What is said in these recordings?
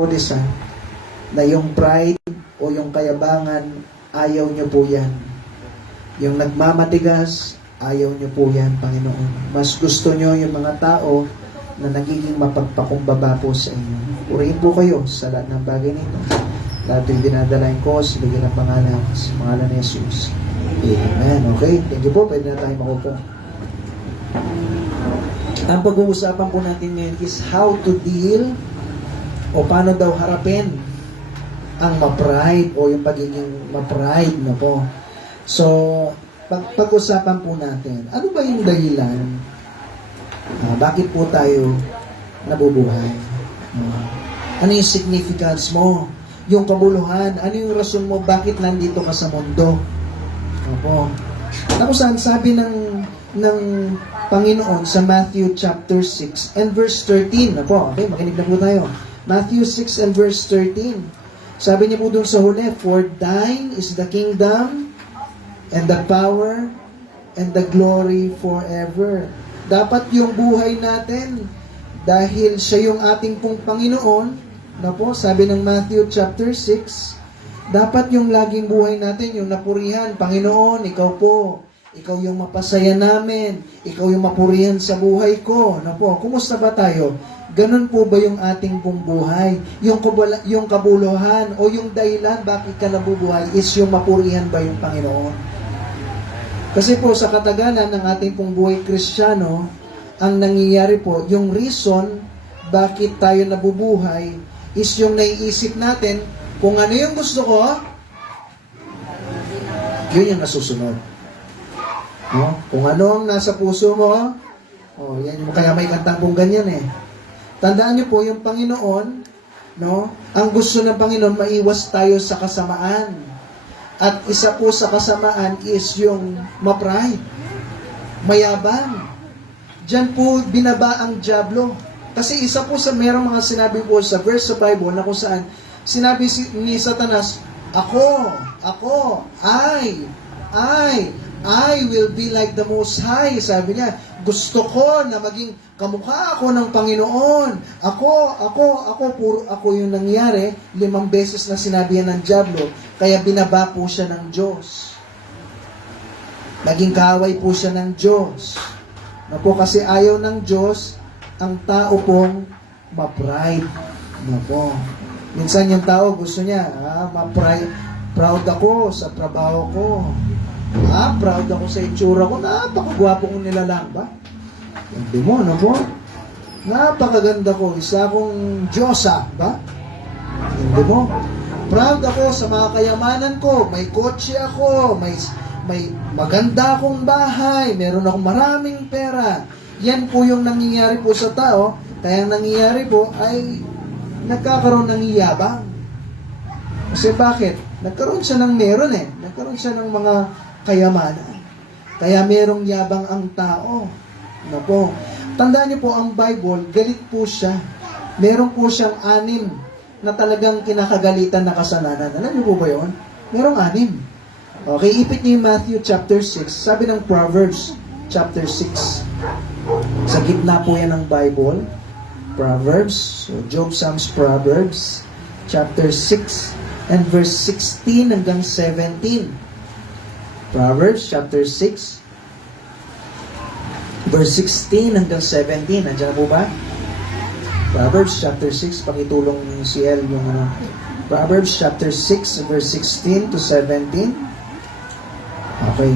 Ulisan na yung pride o yung kayabangan, ayaw nyo po yan. Yung nagmamatigas, ayaw nyo po yan, Panginoon. Mas gusto nyo yung mga tao na nagiging mapagpakumbaba po sa inyo. Purihin po kayo sa lahat ng bagay nito. Lahat yung dinadalain ko, sa bigyan ng pangalan, sa pangalan ni Jesus. Amen. Okay? Thank you po. Pwede na tayo makupo. Ang pag-uusapan po natin ngayon is how to deal o paano daw harapin ang ma-pride o yung pagiging ma-pride na po. So, pag-usapan po natin, ano ba yung dahilan? Bakit po tayo nabubuhay? Ano yung significance mo? Yung kabuluhan? Ano yung rason mo? Bakit nandito ka sa mundo? Opo. Tapos sabi ng Panginoon sa Matthew chapter 6 and verse 13. Opo, okay, makinig na po tayo. Matthew 6 and verse 13. Sabi niya po doon sa huli, "For thine is the kingdom and the power and the glory forever." Dapat yung buhay natin, dahil siya yung ating pong Panginoon, na po, sabi ng Matthew chapter 6, dapat yung laging buhay natin, yung napurihan, Panginoon, ikaw po, ikaw yung mapasaya namin, ikaw yung mapurihan sa buhay ko. Na po, kumusta ba tayo? Ganun po ba yung ating pong buhay? Yung kabuluhan o yung dahilan bakit ka nabubuhay is yung mapurihan ba yung Panginoon? Kasi po sa katagalan ng ating pong buhay Kristiyano, ang nangyayari po, yung reason bakit tayo nabubuhay is yung naiisip natin, kung ano yung gusto ko, yun yung nasusunod. No? Kung ano ang nasa puso mo, yan yung kaya may kantang pong ganyan eh. Tandaan niyo po, yung Panginoon, no? Ang gusto ng Panginoon, maiwas tayo sa kasamaan. At isa po sa kasamaan is yung ma-pride, mayabang. Diyan po binaba ang dyablo. Kasi isa po sa merong mga sinabi po sa verse sa Bible na kung saan sinabi ni Satanas, I will be like the Most High. Sabi niya, gusto ko na maging kamukha ako ng Panginoon. Puro ako yung nangyari. 5 beses na sinabi yan ng dyablo. Kaya binaba po siya ng Diyos. Naging kaaway po siya ng Diyos. Na po kasi ayaw ng Diyos ang tao pong ma-pride. Na po. Minsan yung tao gusto niya, ma-pride. Proud ako sa trabaho ko. Proud ako sa itsura ko. Napakagwapo kong nilalang ba? Hindi mo, ano po? Napakaganda ko. Isa akong Diyosa, ba? Hindi mo. Proud ako sa mga kayamanan ko. May kotse ako. May maganda akong bahay. Meron akong maraming pera. Yan po yung nangyayari po sa tao. Kaya ang nangyayari po ay nagkakaroon ng yabang. Kasi bakit? Nagkaroon siya ng meron eh. Nagkaroon siya ng mga kayamanan. Kaya merong yabang ang tao. Na po. Tandaan niyo po, ang Bible, galit po siya. Meron po siyang 6 na talagang kinakagalitan na kasalanan. Alam niyo po ba yun? Merong 6. Okay, ipit niyo yung Matthew chapter 6. Sabi ng Proverbs chapter 6. Sa gitna po yan ng Bible. Proverbs, so Job, Psalms, Proverbs, chapter 6 and verse 16 hanggang 17. Proverbs chapter 6 verse 16 hanggang 17. Nandiyan na po ba? Proverbs chapter 6, pakitulong si El yung Proverbs chapter 6 verse 16 to 17. Okay.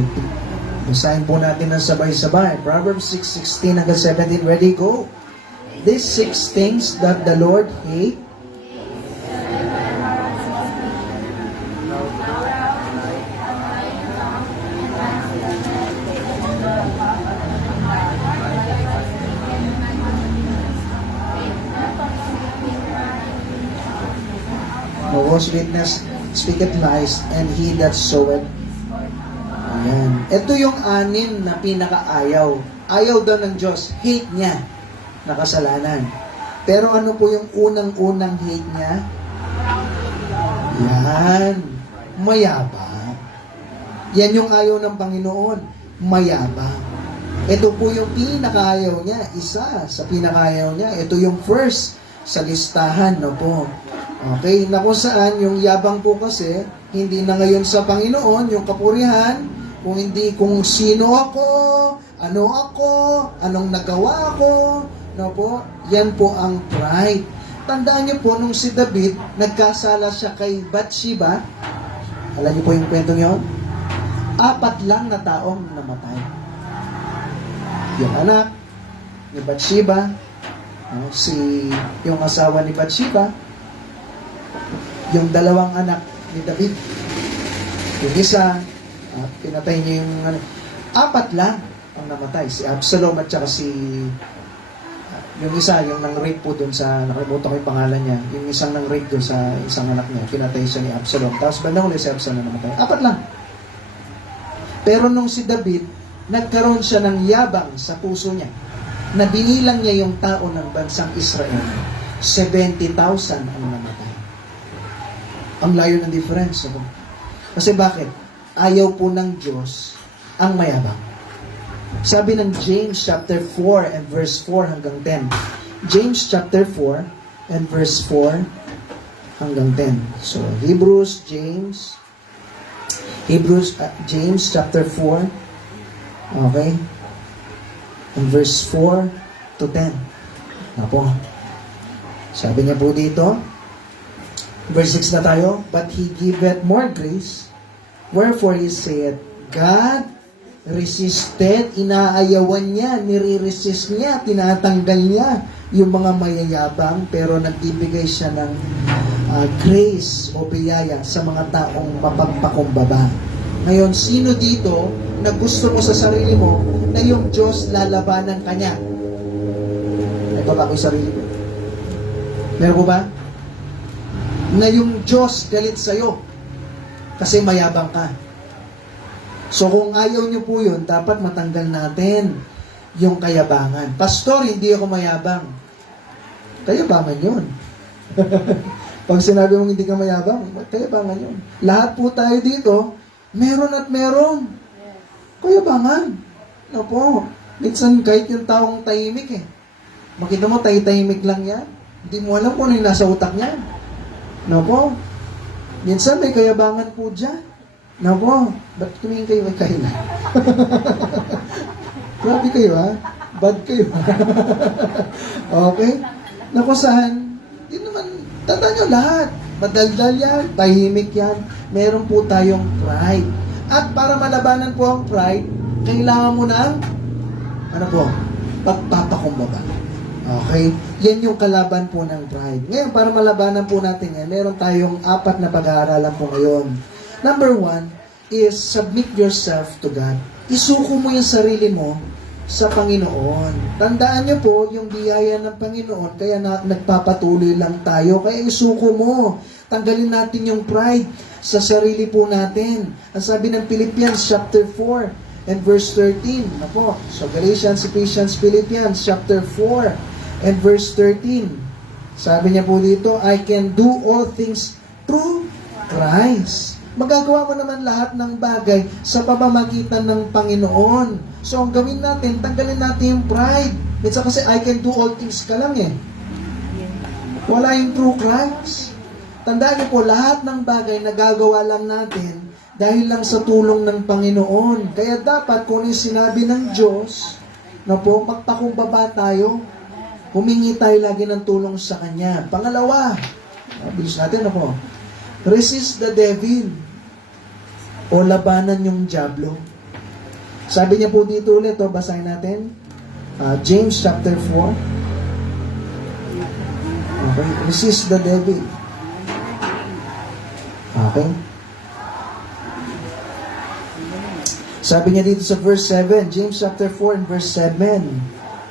Basahin po natin ng sabay-sabay. Proverbs 6:16 hanggang 17. Ready, go. These 6 things that the Lord hate, false witness speaketh lies, and he that soweth. Ayan. Ito yung 6 na pinakaayaw. Ayaw daw ng Diyos. Hate niya na kasalanan. Pero ano po yung unang-unang hate niya? Yan. Mayabang. Yan yung ayaw ng Panginoon. Mayabang. Ito po yung pinakaayaw niya. Isa sa pinakaayaw niya. Ito yung first sa listahan, no po. Okay, na kung saan yung yabang po kasi, hindi na ngayon sa Panginoon, yung kapurihan, kung hindi kung sino ako, anong nagawa ko, no po, yan po ang pride. Tandaan niyo po, nung si David, nagkasala siya kay Bathsheba, alam niyo po yung kwentong yun? 4 lang na taong namatay. Yung anak ni Bathsheba, no, yung asawa ni Bathsheba, yung 2 anak ni David. Yung isa, pinatay niya yung 4 lang ang namatay. Si Absalom at saka yung isa, yung nang-rape po dun sa, nakalimutan ko yung pangalan niya, yung isang nang-rape dun sa isang anak niya, pinatay siya ni Absalom. Tapos bandang uli si Absalom namatay. 4 lang. Pero nung si David, nagkaroon siya ng yabang sa puso niya, na binilang niya yung tao ng bansang Israel, 70,000 ang namatay. Ang layo ng difference. Ano? Kasi bakit? Ayaw po ng Diyos ang mayabang. Sabi ng James chapter 4 and verse 4 hanggang 10. James chapter 4 and verse 4 hanggang 10. So, James chapter 4, okay? And verse 4 to 10. Apo. Sabi niya po dito, verse 6 na tayo, but He giveth more grace, wherefore He said, God resisted, inaayawan niya, nire-resist niya, tinatanggal niya yung mga mayayabang, pero nagbibigay siya ng grace o biyaya sa mga taong mapagpakumbaba. Ngayon, sino dito na gusto mo sa sarili mo na yung Diyos lalabanan kanya? Ito ba ako yung sarili ko? Meron po ba? Na yung Diyos galit sa'yo kasi mayabang ka. So kung ayaw nyo po yun, dapat matanggal natin yung kayabangan. Pastor, hindi ako mayabang. Kayabangan yun. Pag sinabi mong hindi ka mayabang, kayabangan yun. Lahat po tayo dito, meron at meron. Kayabangan. No po. Minsan kahit yung taong tahimik eh. Makita mo, tahimik lang yan. Hindi mo alam kung ano yung nasa utak niya. No po. Minsan may kayabangan po dyan. No po. Ba't tumingin kayo may kaila? Grabe kayo ha? Bad kayo ha? Okay? Na kung saan, di naman, tandaan nyo lahat. Madaldal yan, tahimik yan. Meron po tayong pride. At para malabanan po ang pride, kailangan mo ng, ano po, pagpapakumbaba. Okay? Yan yung kalaban po ng pride. Ngayon, para malabanan po natin yan, meron tayong 4 na pag-aaralan po ngayon. Number 1 is submit yourself to God. Isuko mo yung sarili mo sa Panginoon. Tandaan nyo po, yung biyaya ng Panginoon, kaya nagpapatuloy lang tayo, kaya isuko mo. Tanggalin natin yung pride sa sarili po natin. Ang sabi ng Philippians chapter 4 and verse 13. Ako, so Galatians, Ephesians, Philippians chapter 4 and verse 13. Sabi niya po dito, I can do all things through Christ. Magagawa mo naman lahat ng bagay sa pamamagitan ng Panginoon. So, ang gawin natin, tanggalin natin yung pride. Minsan kasi, I can do all things ka lang eh. Wala yung true Christ. Tandaan niyo po, lahat ng bagay nagagawa lang natin dahil lang sa tulong ng Panginoon. Kaya dapat, kung yung sinabi ng Diyos, na po, magpakumbaba tayo, humingi tayo lagi ng tulong sa Kanya. Pangalawa, bilis natin ako, resist the devil o labanan yung diablo. Sabi niya po dito ulit, basahin natin. James chapter 4. Okay, resist the devil. Okay. Sabi niya dito sa verse 7, James chapter 4 and verse 7.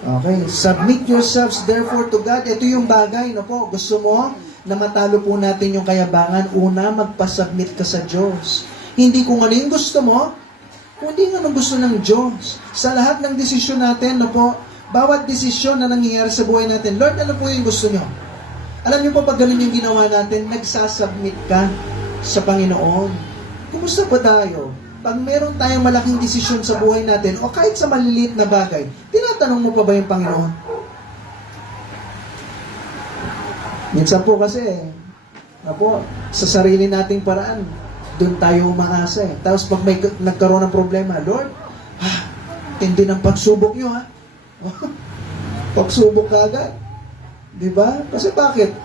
Okay, submit yourselves therefore to God. Ito yung bagay, no po, gusto mo na matalo po natin yung kayabangan, una, magpasubmit ka sa Diyos. Hindi kung ano yung gusto mo, kundi nga ang gusto ng Diyos. Sa lahat ng desisyon natin, no po, bawat desisyon na nangyayari sa buhay natin, Lord, ano po yung gusto nyo? Alam niyo po, pag ganun yung ginawa natin, nagsasubmit ka sa Panginoon. Kumusta po tayo? Pag meron tayong malaking desisyon sa buhay natin, o kahit sa maliliit na bagay, tinatanong mo pa ba yung Panginoon? Minsan po kasi, Apo, sa sarili nating paraan, doon tayo umaasa eh. Tapos pag may nagkaroon ng problema, Lord, tindi ng pagsubok nyo ha. Pagsubok ka agad. Di ba? Kasi bakit?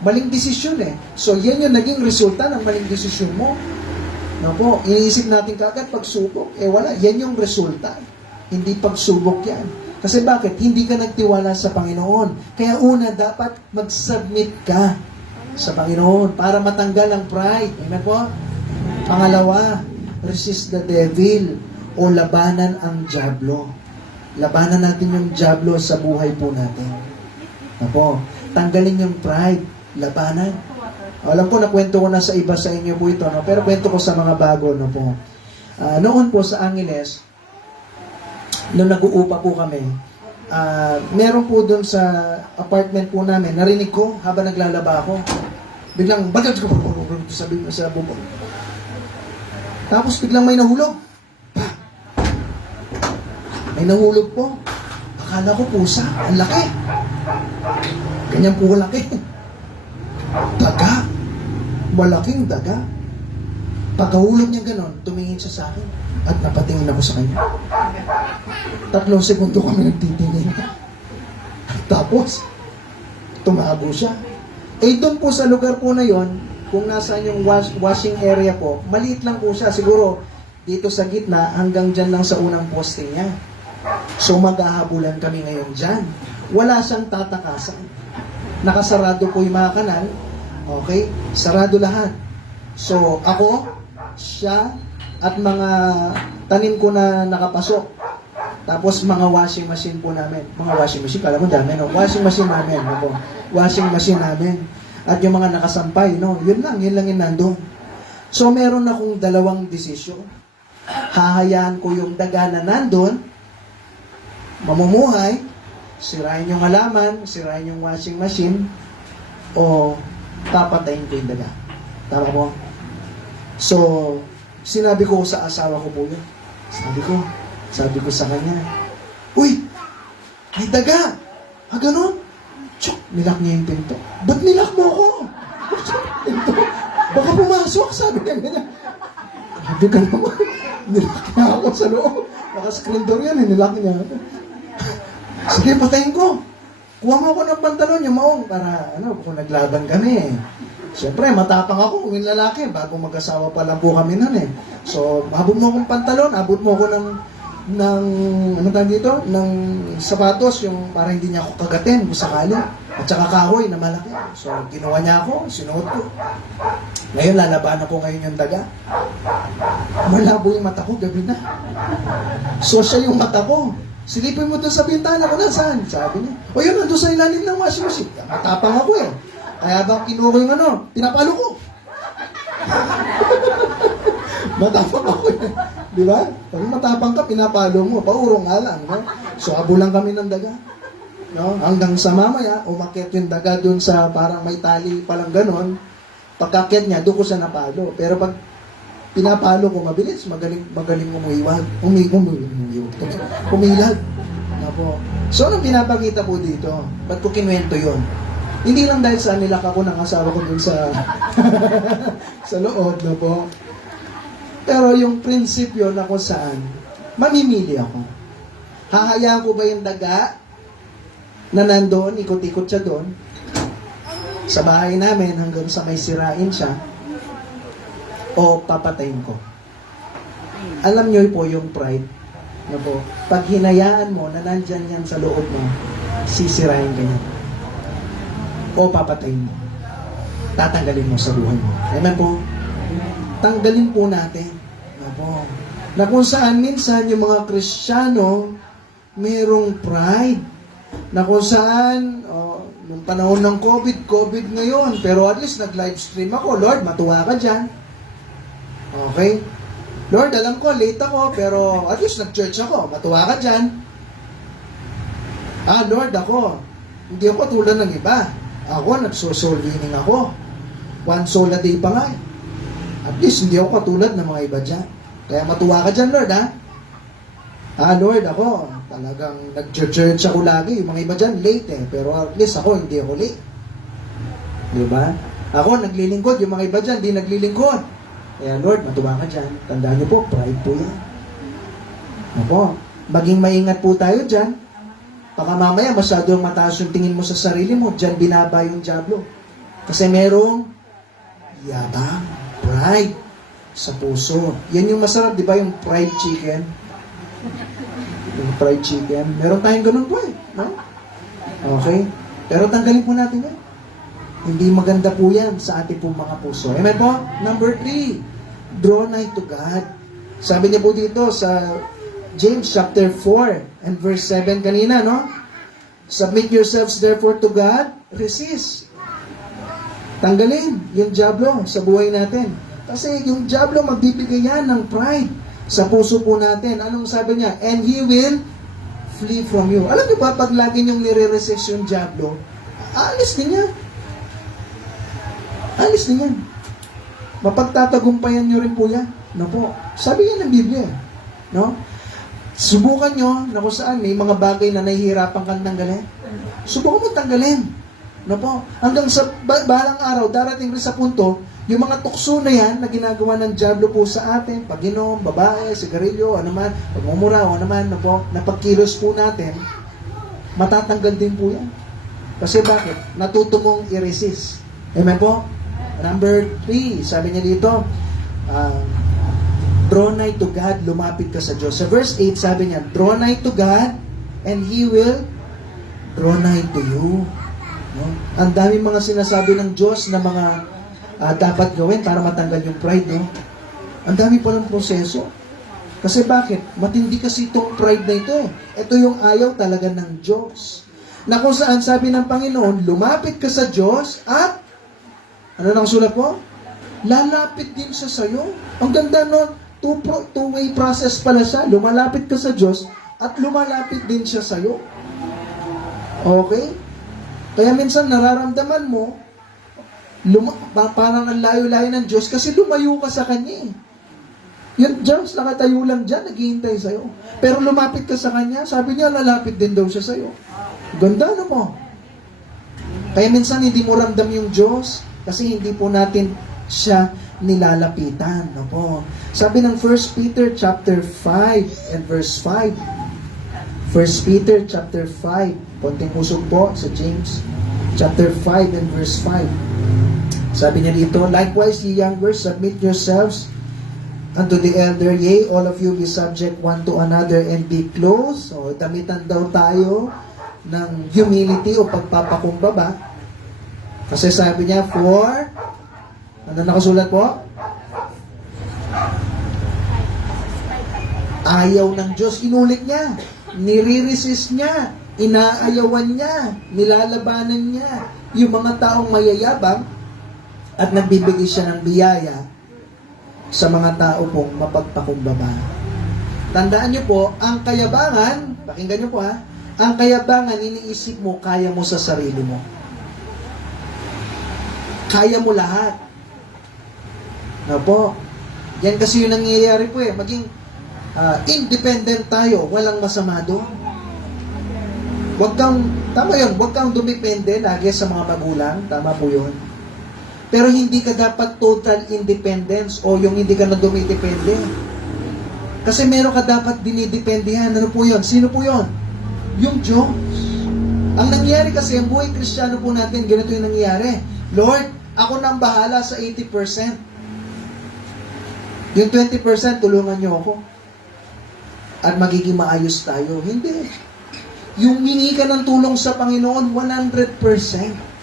Maling desisyon eh. So yan yung naging resulta ng maling desisyon mo. Napo, iniisip natin kaagad pagsubok. Eh wala, yan yung resulta. Hindi pagsubok yan. Kasi bakit? Hindi ka nagtiwala sa Panginoon. Kaya una, dapat mag-submit ka sa Panginoon para matanggal ang pride. Amen po? Pangalawa, resist the devil o labanan ang diablo. Labanan natin yung diablo sa buhay po natin. Apo, tanggalin yung pride. Labanan. Alam ko, nakwento ko na sa iba sa inyo po ito, no? Pero kwento ko sa mga bago, no po. Noon po sa Angeles, nung nag-uupa po kami, meron po doon sa apartment po namin, narinig ko habang naglalaba ako. Biglang, bagay ko sabi sa bubong. Tapos biglang may nahulog. Pa! May nahulog po. Akala ko pusa. Ang laki. Ganyan po laki. Daga. Malaking daga. Pagkahulog niya ganon, tumingin siya sa akin at napatingin ako sa kanya. 3 segundo kami nagtitingin. Tapos, tumago siya. Eh, doon po sa lugar po na yon, kung nasaan yung washing area po, maliit lang po siya. Siguro, dito sa gitna, hanggang dyan lang sa unang poste niya. So, maghahabulan kami ngayon dyan. Wala siyang tatakasan. Nakasarado po yung mga kanal. Okay? Sarado lahat. So, ako, siya, at mga tanim ko na nakapasok. Tapos, mga washing machine po namin. Mga washing machine, kala mo dami, no? Washing machine namin, no? Washing machine namin. At yung mga nakasampay, no? Yun lang yung nandun. So, meron akong 2 desisyon. Hahayaan ko yung daga na nandun, mamumuhay, sirain yung halaman, sirain yung washing machine, o papatayin ko yung daga. Tama po? So, sinabi ko sa asawa ko po yun. Sabi ko sa kanya, uy, may daga! Ganon? Tsuk, nilak niya yung pinto. Ba't nilak mo ako? Pinto. Baka pumasok, sabi niya ganyan. Sabi ka naman, nilak niya ako sa loob. Naka-screen door yan, nilak niya ako. Sige, patayin ko. Kuha mo ako ng pantalon, yung maong, para, kung naglaban kami. Siyempre, matapang ako, yung lalaki, bago mag-asawa pa lang po kami nun eh. So, abot mo akong pantalon, abot mo ako ng sapatos, yung para hindi niya ako kagatin kung sakali. At saka kahoy na malaki. So, ginawa niya ako, sinuot ko. Ngayon, lalabanan ko ngayon yung daga. Malabo yung mata ko, gabi na. So, siya yung mata ko. Silipin mo doon sa bintana ko, nasaan? Sabi niya. O yun, nandun sa ilalim ng washing machine. Matapang ako eh. Kaya bang kinuha ko yung pinapalo ko. Matapang ako eh. Di ba? Pag matapang ka, pinapalo mo. Paurong nga lang. No? So, abulan kami ng daga. No? Hanggang sa mamaya, umakyat yung daga doon sa parang may tali palang ganon. Pagkakyat niya, doon ko siya napalo. Pero pag pinapalo ko, mabilis. Magaling umuiwag. Umilag. Apo. So, anong pinapakita po dito? Ba't ko kinuwento yun? Hindi lang dahil sa nilak ako ng asawa ko dun sa sa loob, no po. Pero yung prinsipyo na kung saan, mamimili ako. Hahayaan ko ba yung daga na nandoon, ikot-ikot siya doon, sa bahay namin hanggang sa may sirain siya, o papatayin ko? Alam niyo po yung pride, no po. Pag hinayaan mo na nandyan yan sa loob mo, sisirain ka niya. O papatayin mo. Tatanggalin mo sa buhay mo. Amen po? Tanggalin po natin. Apo. Na kung saan minsan yung mga Kristiyano mayroong pride. Na kung saan, nung panahon ng COVID ngayon, pero at least nag-live stream ako. Lord, matuwa ka dyan. Okay? Lord, alam ko, late ako, pero at least nag-church ako. Matuwa ka dyan. Lord, ako, hindi ako tulad ng iba. Ako, nagso-soul winning ako. 1 soul a day pa nga. At least, hindi ako katulad ng mga iba dyan. Kaya matuwa ka dyan, Lord, ha? Lord, ako, talagang nag-church ako lagi. Yung mga iba dyan, late eh. Pero at least ako, hindi ako late. Diba? Ako, naglilingkod. Yung mga iba dyan, di naglilingkod. Kaya Lord, matuwa ka dyan. Tandaan niyo po, pride po yan. Opo, maging maingat po tayo dyan. Baka mamaya masyadong mataas yung tingin mo sa sarili mo, dyan binaba yung diablo. Kasi merong yabang, pride sa puso. Yan yung masarap, di ba? Yung fried chicken. Yung fried chicken. Meron tayong ganun po eh. No? Okay? Pero tanggalin po natin yan. Hindi maganda po yan sa ating pong mga puso. Amen po? Number 3, draw nigh to God. Sabi niya po dito sa James chapter 4 and verse 7 kanina, no? Submit yourselves therefore to God, resist. Tanggalin yung diablo sa buhay natin. Kasi yung diablo magbibigay yan ng pride sa puso po natin. Anong sabi niya? And he will flee from you. Alam niyo ba, pag lagi niyong nire-resist yung diablo, alis din yan. Alis din yan. Mapagtatagumpayan niyo rin po yan. No po. Sabi yan ng Biblia. No? Subukan nyo na kung saan may mga bagay na nahihirapan kang tanggalin. Subukan mo tanggalin. No po? Hanggang sa balang araw, darating rin sa punto, yung mga tukso na yan na ginagawa ng diablo po sa atin, pag-inom, babae, sigarilyo, ano man, pagmumura, ano man, no po, na pagkilos po natin, matatanggal din po yan. Kasi bakit? Natuto mong i-resist. Amen po? Number 3, sabi niya dito, draw nigh to God, lumapit ka sa Diyos. Sa verse 8, sabi niya, draw nigh to God, and He will draw nigh to you. No? Ang daming mga sinasabi ng Diyos na mga dapat gawin para matanggal yung pride. No? Ang dami palang proseso. Kasi bakit? Matindi kasi itong pride na ito. Ito yung ayaw talaga ng Diyos. Na kung saan sabi ng Panginoon, lumapit ka sa Diyos at, ano nang sulat po? Lalapit din siya sa'yo. Ang ganda nun, two-way process pala siya. Lumalapit ka sa Diyos at lumalapit din siya sa'yo. Okay? Kaya minsan nararamdaman mo, parang ang layo-layo ng Diyos kasi lumayo ka sa Kanya. Yung Diyos nakatayo lang dyan, naghihintay sa'yo. Pero lumapit ka sa Kanya, sabi niya, lalapit din daw siya sa'yo. Ganda na mo. Kaya minsan hindi mo ramdam yung Diyos kasi hindi po natin siya nilalapitan. No po. Sabi ng 1 Peter chapter 5 and verse 5. 1 Peter chapter 5. Konting usog po sa James chapter 5 and verse 5. Sabi niya dito, likewise, ye younger, submit yourselves unto the elder, yea, all of you be subject one to another and be close. So, damitan daw tayo ng humility o pagpapakumbaba. Kasi sabi niya, for, ano nakasulat po? Ayaw ng Diyos, inulit niya. Nire-resist niya. Inaayawan niya. Nilalabanan niya. Yung mga taong mayayabang at nagbibigay siya ng biyaya sa mga tao pong mapagpakumbaba. Tandaan niyo po, ang kayabangan, pakinggan niyo po ha, ang kayabangan, iniisip mo, kaya mo sa sarili mo. Kaya mo lahat. No po. Yan kasi yung nangyayari po eh. Maging independent tayo. Walang masama doon. Tama yun, huwag kang dumipende lagi sa mga magulang. Tama po yun. Pero hindi ka dapat total independence o yung hindi ka na dumidepende. Kasi meron ka dapat dinidependihan. Ano po yun? Sino po yun? Yung Diyos. Ang nangyari kasi, ang buhay Kristiyano po natin, ganito yung nangyari. Lord, ako nang bahala sa 80%. Yung 20%, tulungan niyo ako. At magiging maayos tayo. Hindi. Yung hingi ka ng tulong sa Panginoon, 100%.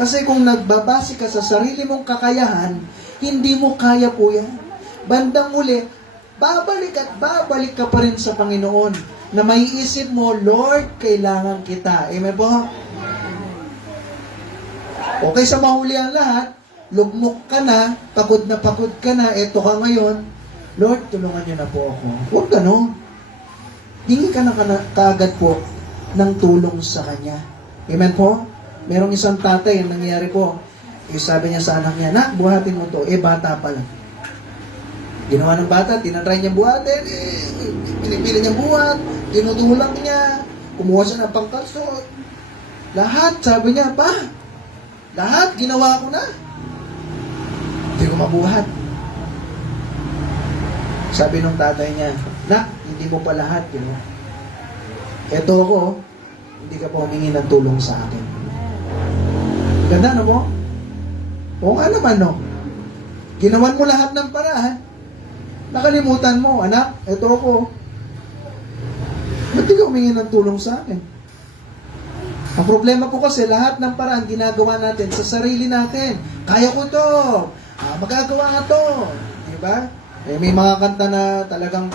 Kasi kung nagbabase ka sa sarili mong kakayahan, hindi mo kaya po yan. Bandang uli, babalik ka pa rin sa Panginoon na maiisip mo, Lord, kailangan kita. Amen po? Okay, sa mahuli ang lahat, lugmok ka na pagod ka na, eto ka ngayon, Lord, tulungan niyo na po ako. Huwag gano'n. Hingi ka na kaagad po ng tulong sa Kanya. Amen po? Merong isang tatay, yung nangyari po, sabi niya sa anak niya, nak, buhatin mo to. Bata pa lang. Ginawa ng bata, tinatry niya buhatin, pinipili niya buhat, tinutulak niya, kumuha siya ng pangkalsot. Lahat, sabi niya, pa, lahat, ginawa ko na. Hindi ko mabuhat. Sabi nung tatay niya, "Nak, hindi mo pa lahat, you know. Eto ako, hindi ka pa humingi ng tulong sa akin." Ganda, no mo? Oo nga naman, no? Ginawan mo lahat ng paraan. Nakalimutan mo, "Anak, eto ako. Ba't di ka humingi ng tulong sa akin?" Ang problema po kasi, lahat ng paraan ginagawa natin sa sarili natin. Kaya ko to. Magagawa nga to. Diba? May mga kanta na talagang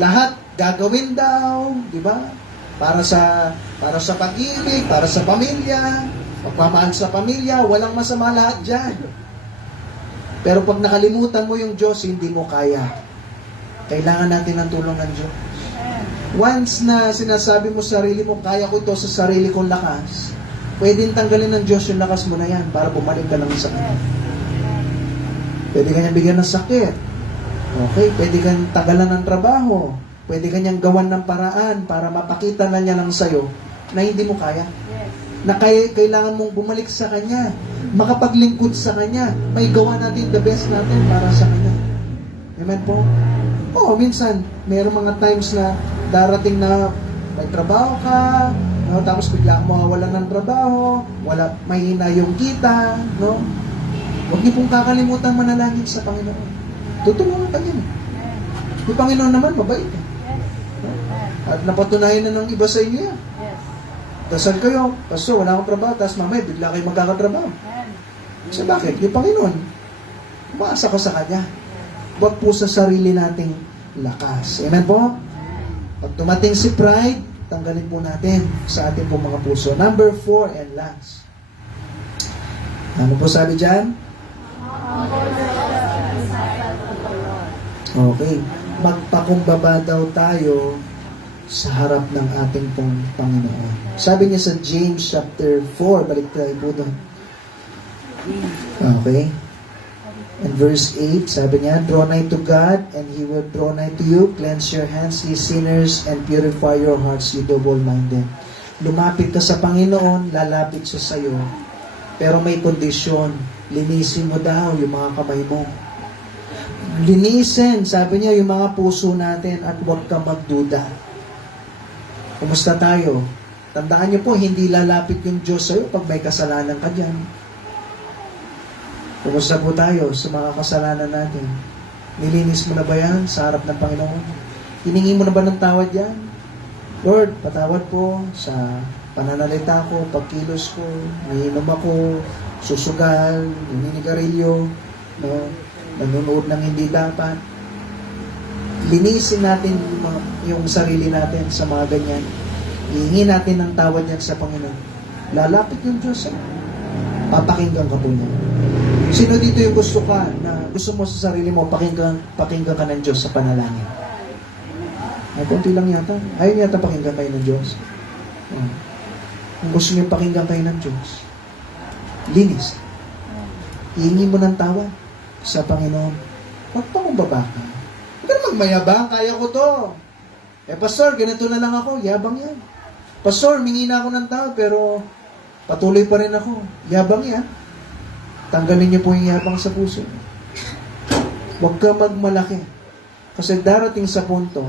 lahat gagawin daw, di ba? Para sa pag-ibig, para sa pamilya, pagmamahal sa pamilya, walang masama lahat diyan. Pero pag nakalimutan mo yung Diyos, hindi mo kaya. Kailangan natin ng tulong ng Diyos. Once na sinasabi mo sa sarili mo, kaya ko ito sa sarili kong lakas, pwedeng tanggalin ng Diyos yung lakas mo na yan para bumalik ka lang sa Kanya. Pwede kanyang bigyan ng sakit. Okay, pwede kang tagalan ng trabaho. Pwede kanyang gawan ng paraan para mapakita na niya lang sa'yo na hindi mo kaya. Na kailangan mong bumalik sa Kanya. Makapaglingkod sa Kanya. May gawa natin the best natin para sa Kanya. Amen po? Oo, minsan, mayroong mga times na darating na may trabaho ka, no? Tapos bigla kang mawawalan ng trabaho, mahina yung kita, no? Huwag niyo pong kakalimutan manalangin sa Panginoon. Tutulungan ka niya. Yung Panginoon naman, mabait. At napatunayan na ng iba sa inyo yan. Dasal kayo, Pastor, wala akong trabaho, tapos mamaya, bigla kayo magkakatrabaho. Kasi bakit? Yung Panginoon, umaasa ka sa Kanya. Huwag po sa sarili nating lakas. Amen po? Pag dumating si pride, tanggalin po natin sa ating po mga puso. Number 4 and last. Ano po sabi dyan? Okay. Magpakumbaba daw tayo sa harap ng ating pong Panginoon. Sabi niya sa James chapter 4, balik tayo po doon. Okay. And verse 8, sabi niya, "Draw nigh to God, and He will draw nigh to you. Cleanse your hands, ye sinners, and purify your hearts, ye double-minded." Lumapit ka sa Panginoon, lalapit siya sa iyo. Pero may kondisyon. Linisin mo daw yung mga kamay mo. Linisin, sabi niya, yung mga puso natin at huwag ka magduda. Kumusta tayo? Tandaan niyo po, hindi lalapit yung Diyos sa iyo pag may kasalanan ka dyan. Kumusta po tayo sa mga kasalanan natin? Nilinis mo na ba yan sa harap ng Panginoon? Hiningi mo na ba ng tawad yan? Lord, patawad po sa pananalita ko, pagkilos ko, umiinom ako, susugal, naninigarilyo, no? Nanonood ng hindi dapat. Linisin natin yung sarili natin sa mga ganyan. Hihingi natin ng tawad yan sa Panginoon. Lalapit yung Diyos. Papakinggan ka po niya. Sino dito yung gusto mo sa sarili mo, pakinggan ka ng Diyos sa panalangin? Ay, konti lang yata. Ayaw yata pakinggan kayo ng Diyos. Kung gusto niyo pakinggan kayo ng Diyos, linis. Hihingi mo ng tawad sa Panginoon. Magpakumbaba ka. Huwag ka naman mayabang, kaya ko to. Pastor, ganito na lang ako. Yabang yan. Pastor, mingi na ako ng tawad, pero patuloy pa rin ako. Yabang yan. Tanggalin niyo po yung yabang sa puso. Huwag ka magmalaki. Kasi darating sa punto,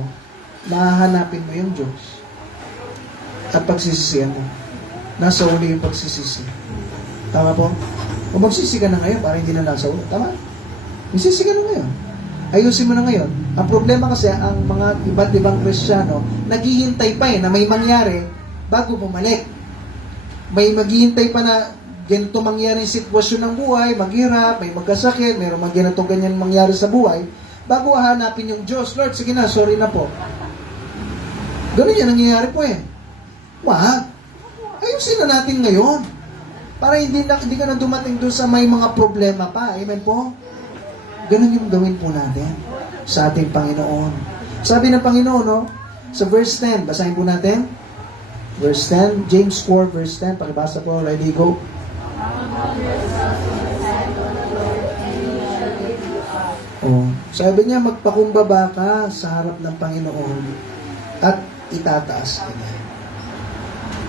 mahahanapin mo yung Diyos. At pagsisisihan mo. Nasa uli yung pagsisisi. Tama po? O magsisi ka na ngayon para hindi na nasa uli. Tama? Magsisi ka na ngayon. Ayusin mo na ngayon. Ang problema kasi, ang mga iba't ibang Kristiyano, naghihintay pa na may mangyari bago bumalik. May maghihintay pa na ganito mangyari sitwasyon ng buhay, maghirap, may magkasakit, mayroong ganito ganyan mangyari sa buhay, bago hahanapin yung Diyos. Lord, sige na, sorry na po. Ganun yan nangyayari po eh. Wag. Ayusin na natin ngayon. Para hindi ka na dumating doon sa may mga problema pa. Amen po? Ganun yung gawin po natin sa ating Panginoon. Sabi ng Panginoon, no? Sa verse 10, basahin po natin. Verse 10, James 4, verse 10. Pakibasa po, ready, go. Oh, sabi niya, magpakumbaba ka sa harap ng Panginoon at itataas ka niya.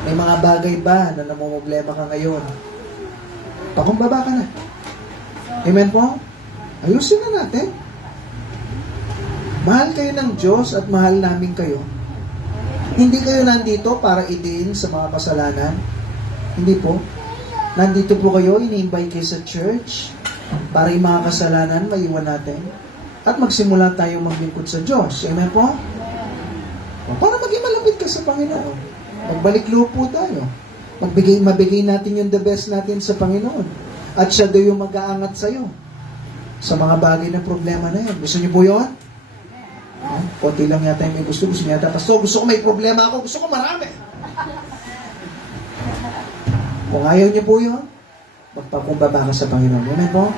May mga bagay ba na namumblema ka ngayon? Pakumbaba ka na. Amen po? Ayusin na natin. Mahal kayo ng Diyos at mahal namin kayo. Hindi kayo nandito para idiin sa mga kasalanan. Hindi po. Nandito po kayo, ini-invite kayo sa church para yung mga kasalanan maiwan natin at magsimula tayong maglingkod sa Diyos. Amen po? O, para maging malapit ka sa Panginoon. Magbalik loob po tayo. Mabigay natin yung the best natin sa Panginoon. At siya daw yung mag-aangat sa'yo sa mga bagay na problema na yan. Gusto niyo po yun? Konti lang yata yung may gusto. Gusto niya yata, Pastor, gusto ko may problema ako. Gusto ko marami. Kung ayaw niyo po yun, magpakumbaba ka sa Panginoon. Amen po?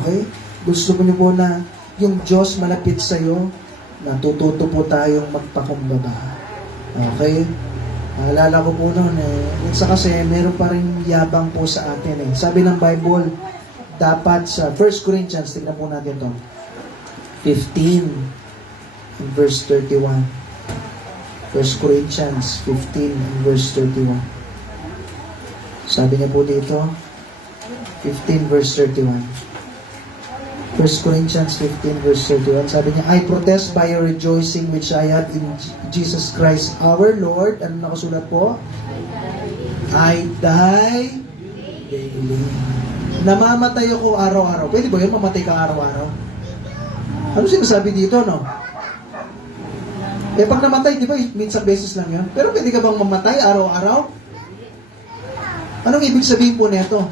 Okay? Gusto ko niyo po na yung Diyos malapit sa iyo, natututo po tayong magpakumbaba. Okay? Naalala ko po noon minsan kasi meron pa rin yabang po sa atin Sabi ng Bible, dapat sa 1 Corinthians, tignan po natin to 15 and verse 31. 1 Corinthians 15 and verse 31. Sabi niya po dito, 15 verse 31. 1 Corinthians 15 verse 31. Sabi niya, I protest by a rejoicing which I have in Jesus Christ our Lord. Ano nakasulat po? I die daily. Namamatay ako araw-araw. Pwede ba yun? Mamatay ka araw-araw? Ano sinasabi dito, no? Pag namatay, di ba, minsan beses lang yun. Pero pwede ka bang mamatay araw-araw? Anong ibig sabihin po nito?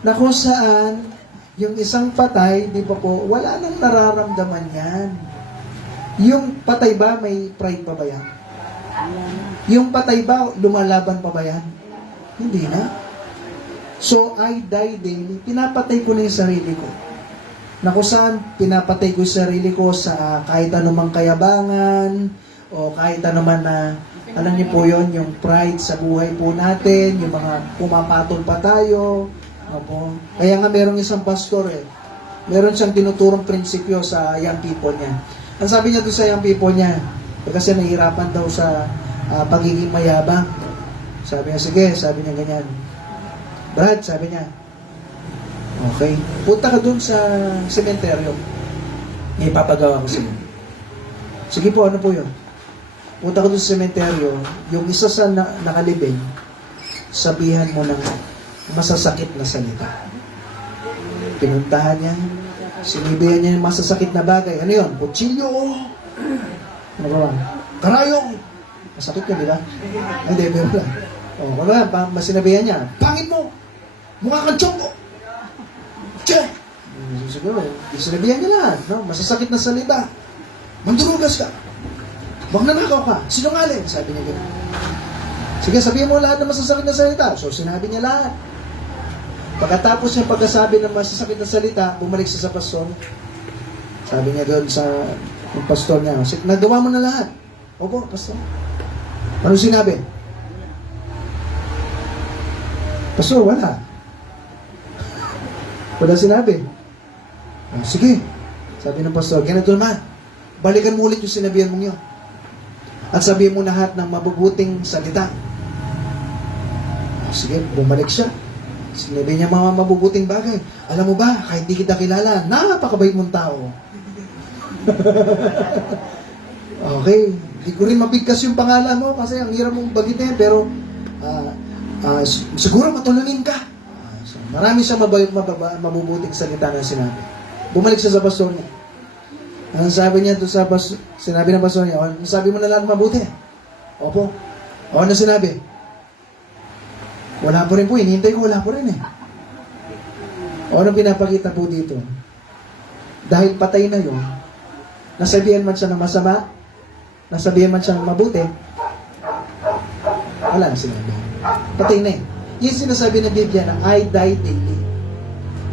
Na kung saan yung isang patay, di ba po, wala nang nararamdaman yan. Yung patay ba, may pride pa ba yan? Yung patay ba, lumalaban pa ba yan? Hindi na. So, I die daily. Pinapatay ko na yung sarili ko. Na kung saan, pinapatay ko yung sarili ko sa kahit anumang kayabangan, o kahit anuman na, alam niyo po yon yung pride sa buhay po natin, yung mga pumapatol pa tayo. Opo. Kaya nga merong isang pastor meron siyang tinuturong prinsipyo sa young people niya. Ang sabi niya doon sa young people niya, kasi nahihirapan daw sa pagiging mayabang. Sabi niya, sige, sabi niya ganyan. Brad, sabi niya, okay, punta ka doon sa sementeryo. May ipapagawa ko sa'yo. Sige po, ano po yun? Punta ka doon sa sementeryo, yung isa sa nakalibing, sabihan mo ng masasakit na salita. Pinuntahan niya, sinibihan niya yung masasakit na bagay. Ano yun? Kutsilyo. Ano ba? Karayong. Masakit ka, di ba? Hindi, pero lang. Ano ba? Masinabihan niya, pangit mo. Mukha kang tiyongko. Che! Siguro, sinabihan niya lahat. No? Masasakit na salita. Mandurugas ka. Magnanakaw ka. Sinungaling. Sabi niya gano'n. Sige, sabihin mo lahat ng masasakit na salita. So, sinabi niya lahat. Pagkatapos niya pagkasabi ng masasakit na salita, bumalik siya sa pastor. Sabi niya doon sa yung pastor niya, nagawa mo na lahat. Opo, pastor. Ano sinabi? Pastor, wala. Wala sinabi. Sige. Sabi ng pastor, ganito naman. Balikan mo ulit yung sinabihan mong yun. At sabihin mo lahat ng mabubuting salita. Sige, bumalik siya. Sinabi niya mga mabubuting bagay. Alam mo ba, kahit di kita kilala, napakabait mong tao. Okay. Hindi ko rin mabigkas yung pangalan mo kasi ang hirap mong bagitin. Pero siguro matulungin ka. So, marami siyang mabubuting salita na sinabi. Bumalik siya sa pastor niya. Ang sabi niya doon sa sinabi ng pastor niya, sabi mo na lang mabuti. Opo. O, ano sinabi? Wala po rin po. Hinihintay ko, wala po rin O, anong pinapakita po dito? Dahil patay na yun, nasabihan man siya ng masama, nasabihan man siya ng mabuti, wala na sinabi. Patay na Yung sinasabi ng Biblia na, I die daily.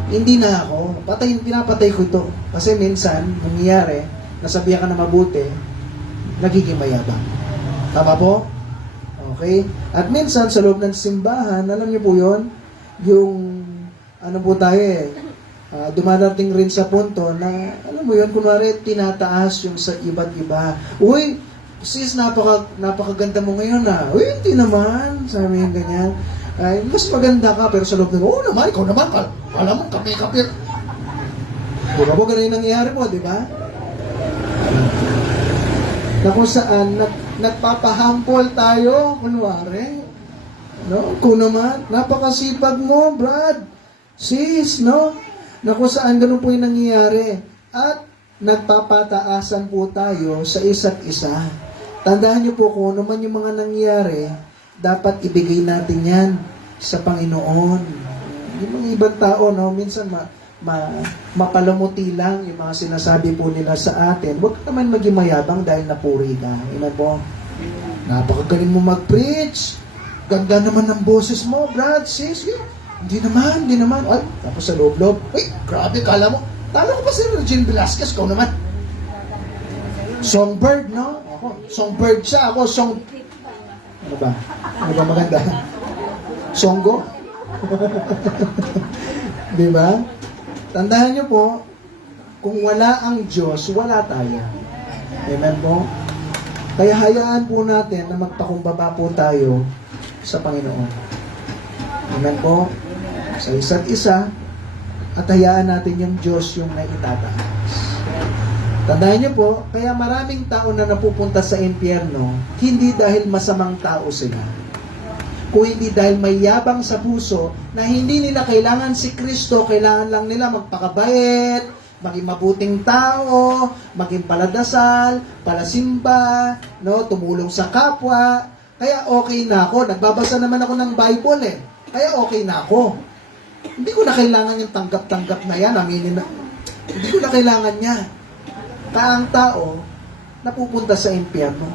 Hindi na ako. Pinapatay ko ito. Kasi minsan, nangyayari, nasabihan ka na mabuti, nagiging mayabang. Tama po? Okay? At minsan, sa loob ng simbahan, alam niyo po yun, yung, ano po tayo dumadating rin sa punto na, alam mo yun, kunwari, tinataas yung sa iba't iba. Uy, sis, napakaganda mo ngayon Uy, hindi naman. Sabi yung ganyan. Ay, mas maganda ka, pero sa loob ng, oo naman, ikaw naman, alam mo, kape. Di ba po ganun yung nangyayari mo, di ba? Na kung saan, nagpapahampol tayo, kunwari. No? Kung naman, napakasipag mo, Brad, sis, no? Na kung saan ganun po yung nangyayari. At nagpapataasan po tayo sa isa't isa. Tandaan niyo po kung ano man yung mga nangyayari, dapat ibigay natin yan sa Panginoon. Yung mga ibang tao, no, minsan mapalamuti lang yung mga sinasabi po nila sa atin. Huwag ka naman maging mayabang dahil napuri ka. Amen po. Napakagaling mo mag-preach. Ganda naman ng boses mo, Brad, sis. Hindi naman. Ay, tapos sa loob-loob. Ay, grabe, kala mo. Talo ko pa si Regine Velasquez, kau naman. Songbird, no? Ako, songbird siya. Ako, Ano ba? Ano ba maganda? Songgo? Di ba? Tandaan niyo po, kung wala ang Diyos, wala tayo. Amen po? Kaya hayaan po natin na magpakumbaba po tayo sa Panginoon. Amen po? Sa isa't isa, at hayaan natin yung Diyos yung naitataas. Tandaan niyo po, kaya maraming tao na napupunta sa impyerno, hindi dahil masamang tao sila. Kung hindi dahil may yabang sa puso, na hindi nila kailangan si Kristo, kailangan lang nila magpakabait, maging mabuting tao, maging paladasal, palasimba, no, tumulong sa kapwa. Kaya okay na ako. Nagbabasa naman ako ng Bible eh. Kaya okay na ako. Hindi ko na kailangan yung tanggap-tanggap na yan. Aminin na. Hindi ko na kailangan niya. Ang tao napupunta sa impyerno.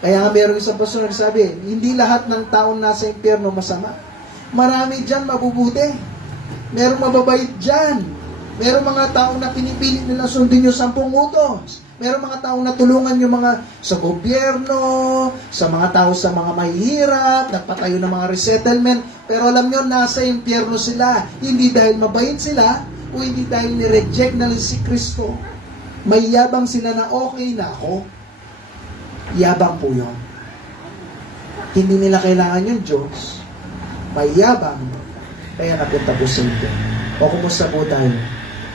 Kaya nga meron isang pastor nagsabi, hindi lahat ng tao nasa impyerno masama. Marami dyan mabubuti. Merong mababait dyan. Merong mga tao na pinipili nila sundin yung 10 utos. Merong mga tao na tulungan yung mga sa gobyerno, sa mga tao sa mga mahihirap, nagpatayo ng mga resettlement. Pero alam nyo, nasa impyerno sila. Hindi dahil mabait sila, o hindi dahil ni-reject na si Kristo. May yabang sila na okay na ako. Yabang po yun. Hindi nila kailangan yung Diyos. May yabang. Kaya napunta po sa inyo. O kumusta po tayo?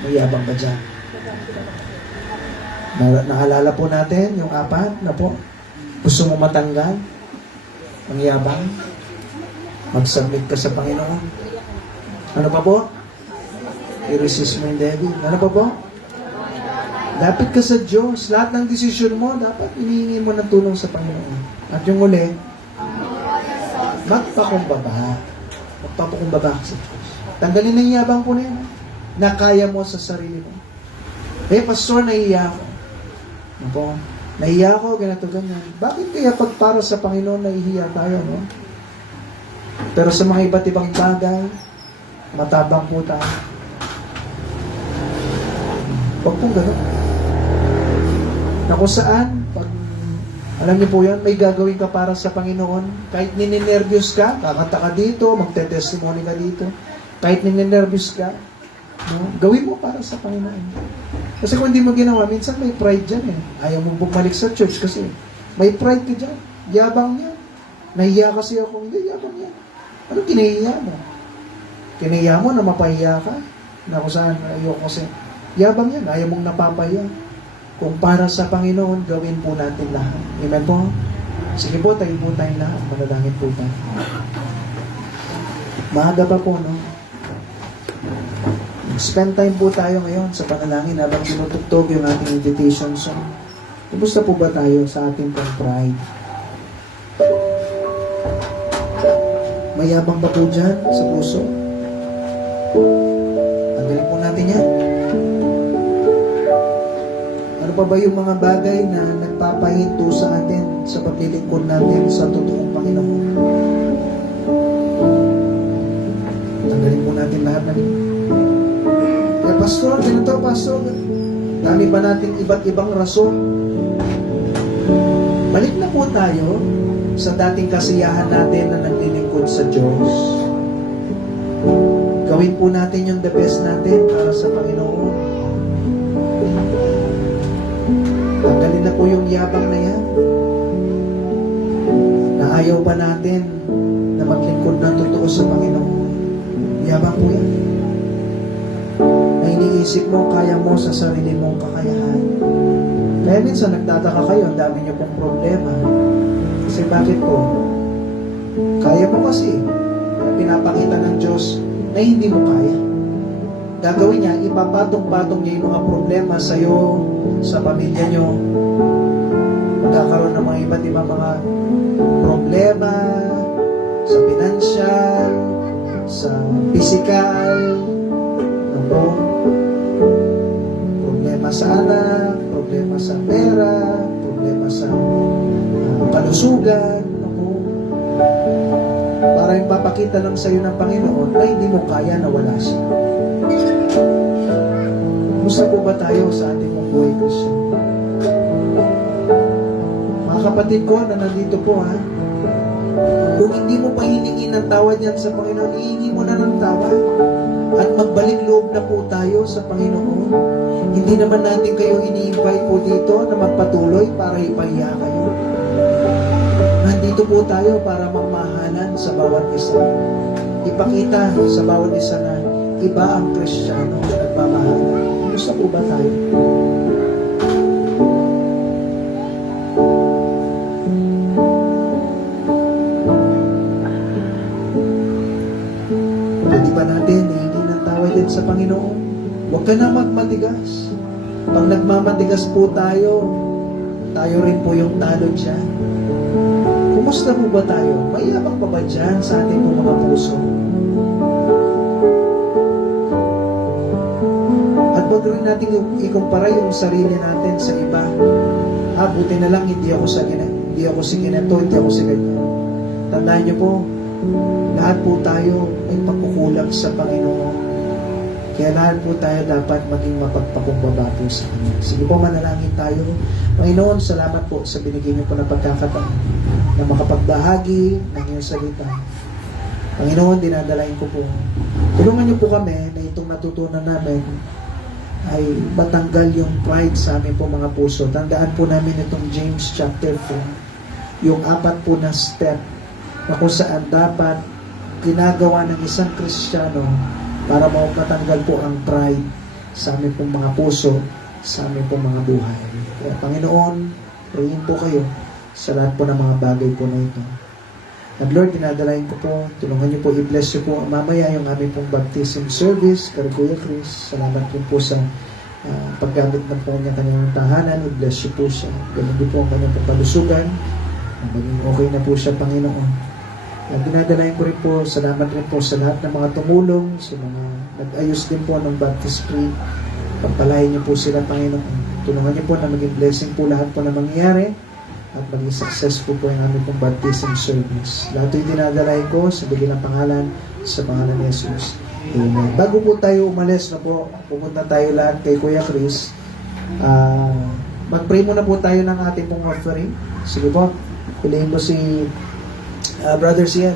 May yabang ba dyan? Naalala po natin yung 4 na po. Gusto mo matanggal? Ang yabang? Mag-submit ka sa Panginoon. Ano pa po? I-resist mo yung devil. Ano pa po? Lapit ka sa Diyos. Lahat ng desisyon mo, dapat hinihingi mo ng tulong sa Panginoon. At yung uli, magpakumbaba. Magpapakumbaba ka sa Diyos. Tanggalin na yung yabang po na yan. Na kaya mo sa sarili mo. Pastor, nahiya ako. Ako, nahiya ako, ganito, ganyan. Bakit kaya pag para sa Panginoon, nahihiya tayo, no? Pero sa mga iba't ibang bagay, matabang po tayo. Huwag pong gano'n. Na kung saan, pag, alam niyo po yan, may gagawin ka para sa Panginoon. Kahit nininervyos ka, kakanta ka dito, magte-testimony ka dito. Kahit nininervyos ka, no, gawin mo para sa Panginoon. Kasi kung hindi mo ginawa, minsan may pride dyan eh. Ayaw mo bumalik sa church kasi may pride ka dyan. Yabang yan. Nahiya kasi ako. Hindi, yabang yan. Ano kinahiya mo? Kinahiya mo na mapahiya ka? Na kung saan, ayoko kasi. Yabang yan. Ayaw mong napapahiya. Kung para sa Panginoon, gawin po natin lahat. Amen po? Sige po, tayo po tayong lahat. Manalangin po tayo. Maaga pa po, no? Spend time po tayo ngayon sa panalangin habang tinutugtog yung ating invitation song. Kumusta po ba tayo sa ating pong pride? Mayabang ba po dyan sa puso? Tanggalin po natin yan. Ano pa ba yung mga bagay na nagpapahinto sa atin sa paglilingkod natin sa totoong Panginoon? Tanggalin po natin lahat ng Pastor, ganito, Pastor. Dami ba natin iba't ibang rason? Balik na po tayo sa dating kasiyahan natin na naglilingkod sa Diyos. Gawin po natin yung the best natin para sa Panginoon. Tanggalin na po yung yabang na yan. Na ayaw pa natin na maglingkod ng totoo ako sa Panginoon. Yabang po yan. Na iniisip mo, kaya mo sa sarili mong kakayahan. Kaya minsan nagtataka kayo, ang dami niyo pong problema. Kasi bakit po? Kaya mo kasi. Pinapakita ng Diyos na hindi mo kaya. Gagawin niya, ipapatong-patong niya yung mga problema sa'yo, sa pamilya niyo. Magkakaroon ng mga iba't ibang mga problema sa financial, sa physical, ano, problema sa anak, problema sa pera, problema sa kalusugan, ano, para ipapakita lang sa iyo ng Panginoon na hindi mo kaya na wala siya. Kumusta po ba tayo sa ating mga buhay Kristiyan? Mga kapatid ko na nandito po, ha, kung hindi mo pa hiningi ng tawad yan sa Panginoon, hihingi mo na ng tawad. At magbalik loob na po tayo sa Panginoon. Hindi naman natin kayo ini-invite po dito na magpatuloy para ipahiya kayo. Nandito po tayo para magmahalan sa bawat isa. Ipakita sa bawat isa na iba ang Kristiyano na nagmamahalan. Gusto po ba tayo? Pwede ba natin hindi ng tawad din sa Panginoon? Huwag ka na magmatigas. Pag nagmamatigas po tayo, tayo rin po yung talo dyan. Kumusta po ba tayo? Mayabang pa ba dyan sa ating mga puso? At wag rin natin ikumpara yung sarili natin sa iba. Buti na lang hindi ako si ganito, hindi ako si ganyan. Tandaan niyo po, lahat po tayo may pagkukulang sa Panginoon. Kaya lahat po tayo dapat maging mapagpakumbaba po sa Kanya. Sige po, manalangin tayo. Panginoon, salamat po sa binigay niyo po na pagkakataon na makapagbahagi ng iyong salita. Panginoon, dinadalain ko po. Tulungan niyo po kami na itong natutunan namin ay matanggal yung pride sa amin po mga puso. Tandaan po namin itong James chapter 4, yung 4 po na step na kung saan dapat ginagawa ng isang Kristiyano para matanggal po ang pride sa amin pong mga puso, sa amin pong mga buhay. Kaya Panginoon, prayin po kayo sa lahat po ng mga bagay po na ito. At Lord, dinadalain ko po, tulungan niyo po, i-bless niyo po mamaya yung aming pong baptism service, kay Kuya Chris. Salamat din po sa paggamit ng po niya kanyang tahanan, i-bless niyo po siya. Ganun din po ang kanyang palusugan, maging okay na po siya, Panginoon. At dinadalain ko rin po, salamat rin po sa lahat ng mga tumulong, sa mga nag-ayos din po ng baptistry. Pagpalain niyo po sila, Panginoon. Tulungan niyo po na maging blessing po lahat po na mangyayari at maging successful po yung aming pong baptism service. Lahat ito'y dinadalay ko sa bigyan ng pangalan, sa pangalan ni Jesus. Amen. Bago po tayo umalis na po, pumunta tayo lahat kay Kuya Chris. Mag-pray muna po tayo ng ating pong offering. Sige po, piliin mo si Brother Sian.